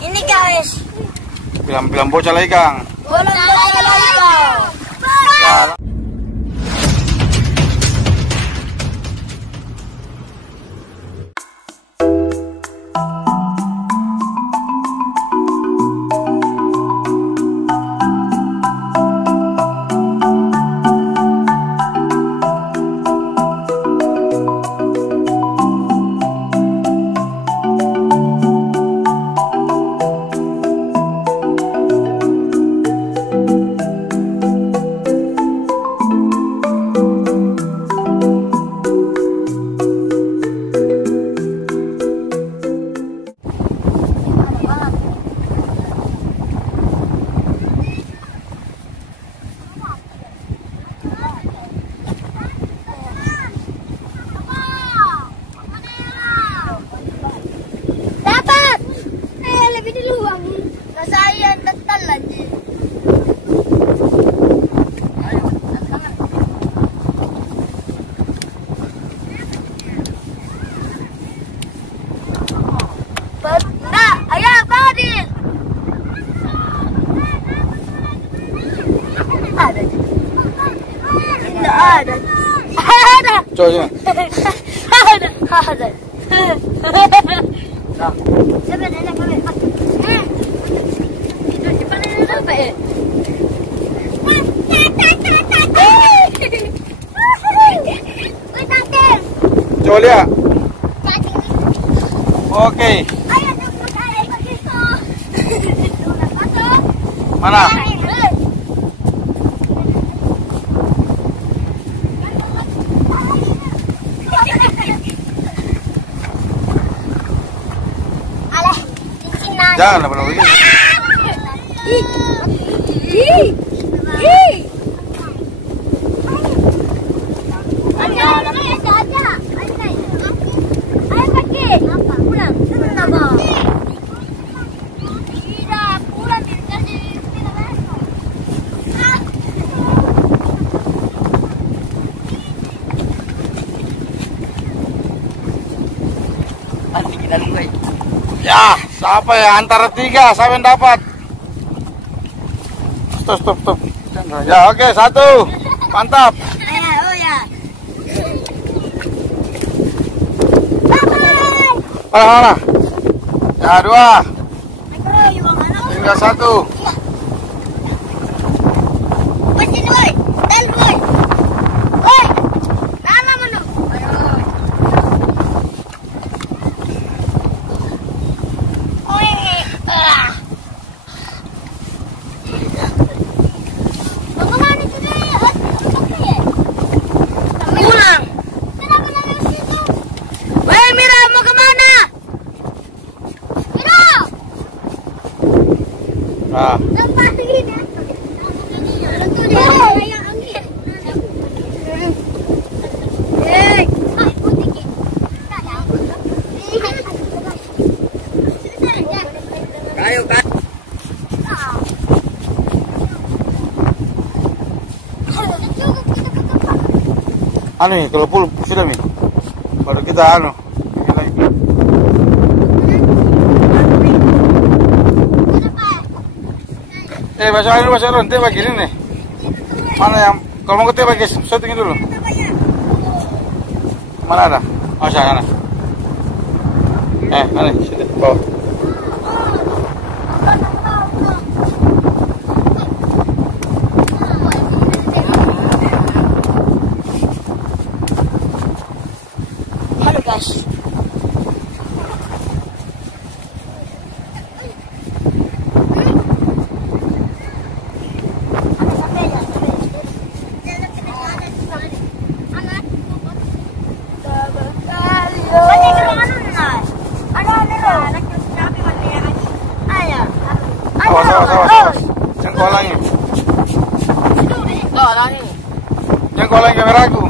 Ini guys. Bilang bocah lagi, Kang. Belum bocah lagi, Kang. Ya. Coba. Ada. Coba lihat. Oke. Mana? Jangan lah begini. Ya, siapa ya antara 3 siapa yang dapat? Stop. Ya, oke, 1. Mantap. Oh ya. Mana? Ya, 2. Tinggal 1. Nah. Anu nih, kalau full sudah nih. Baru kita anu. Masuk air, nanti bagi ini nih. Mana yang, kalau mau bagi setting dulu. Mana ada? Oh, sana. Mana? Sini, bawa. Halo guys. Awas. Jengkolangnya. Jengkolang kameraku.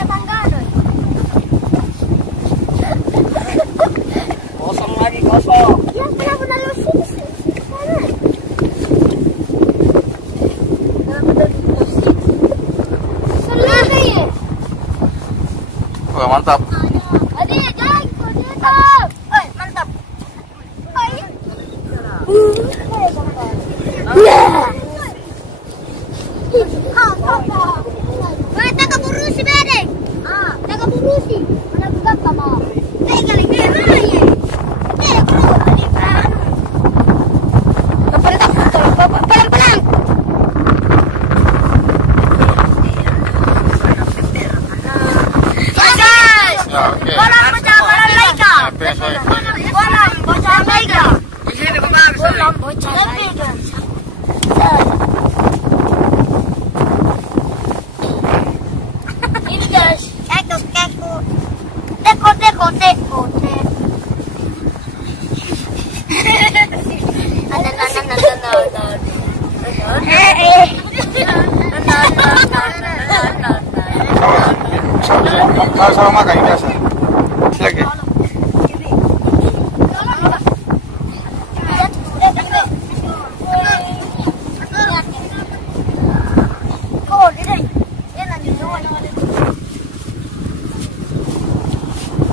Tetangga. Wah, mantap. Mantap. Taga burusi bedeng. Taga burusi. Mana buka kamu? Pegang ini mana ya? Pelan-pelan. Guys. Ya, oke. Bola bocah bola Laika. Oke, sorry. Bola bocah Laika. Bola bocah Laika. Ini guys, keko. Teko. Sama makan biasa. Lagi.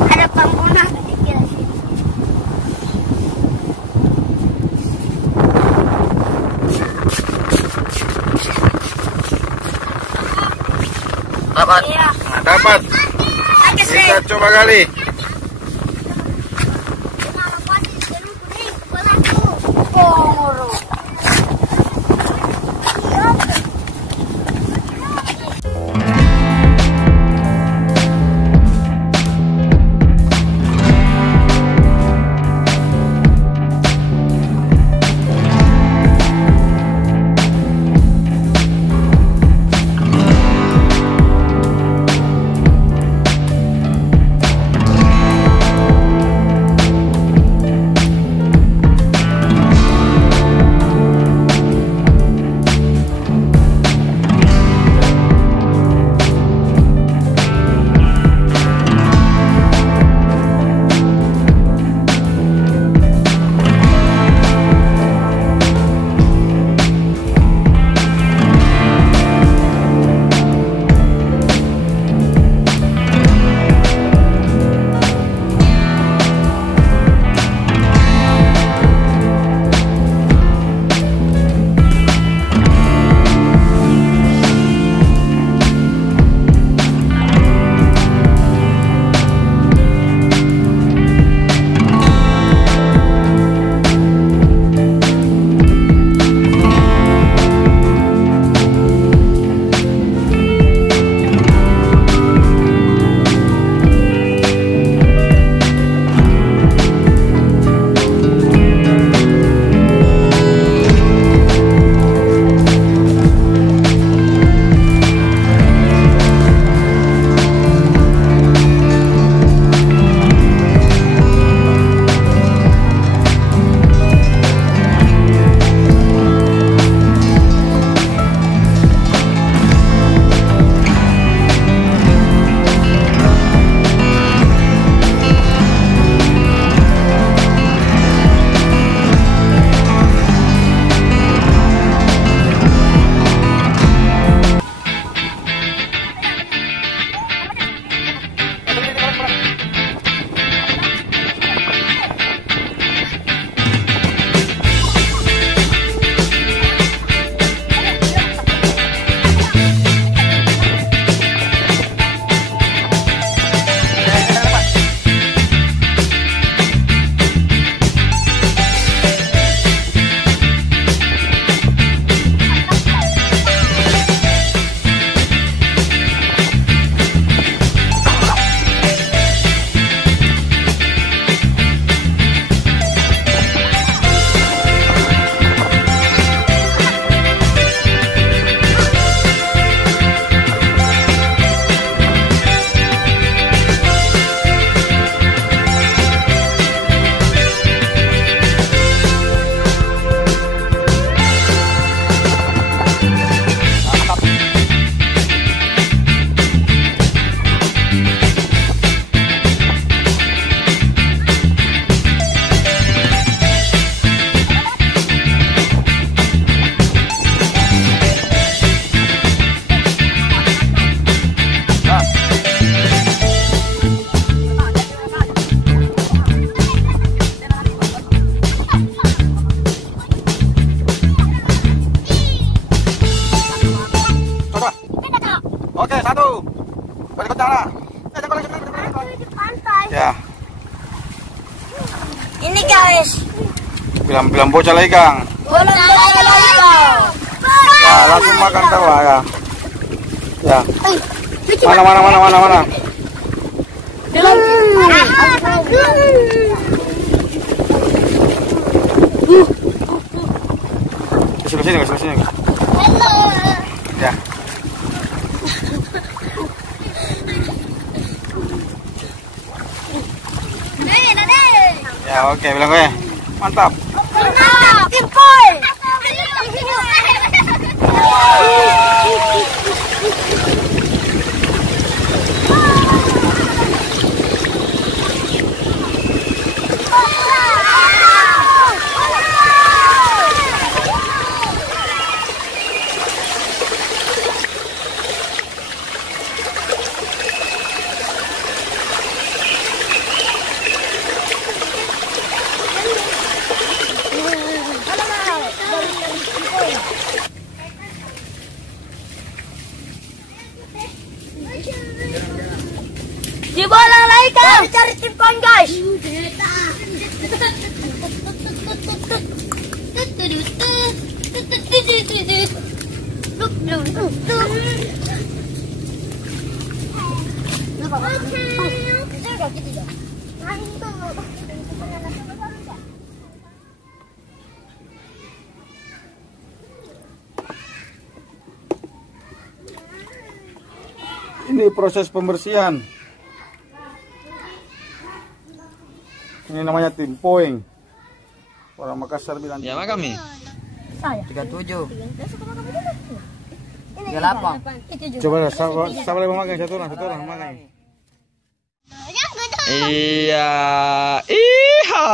Ada bangunan kecil. Dapat. Iya. Nah, dapat. Kita coba kali. Oke, 1. Balik ke tanah. Pantai. Ya, Ini guys. bilang bocah lagi, Kang. Bolong lagi. Ya, langsung makan tawa ya. Ya. Mana. Ke sini. Halo. Ya. Nade. Ya, oke, bilang gue. Mantap. Timpoy. Dibolang lagi kan? Cari timpoy guys. Ini proses pembersihan. Ini namanya timpoing. Orang Makassar bilang. Ya, makan kami. Saya. 37. 38. Coba lah, siapa lagi mau makan? Satu orang makan. Iya. Iya.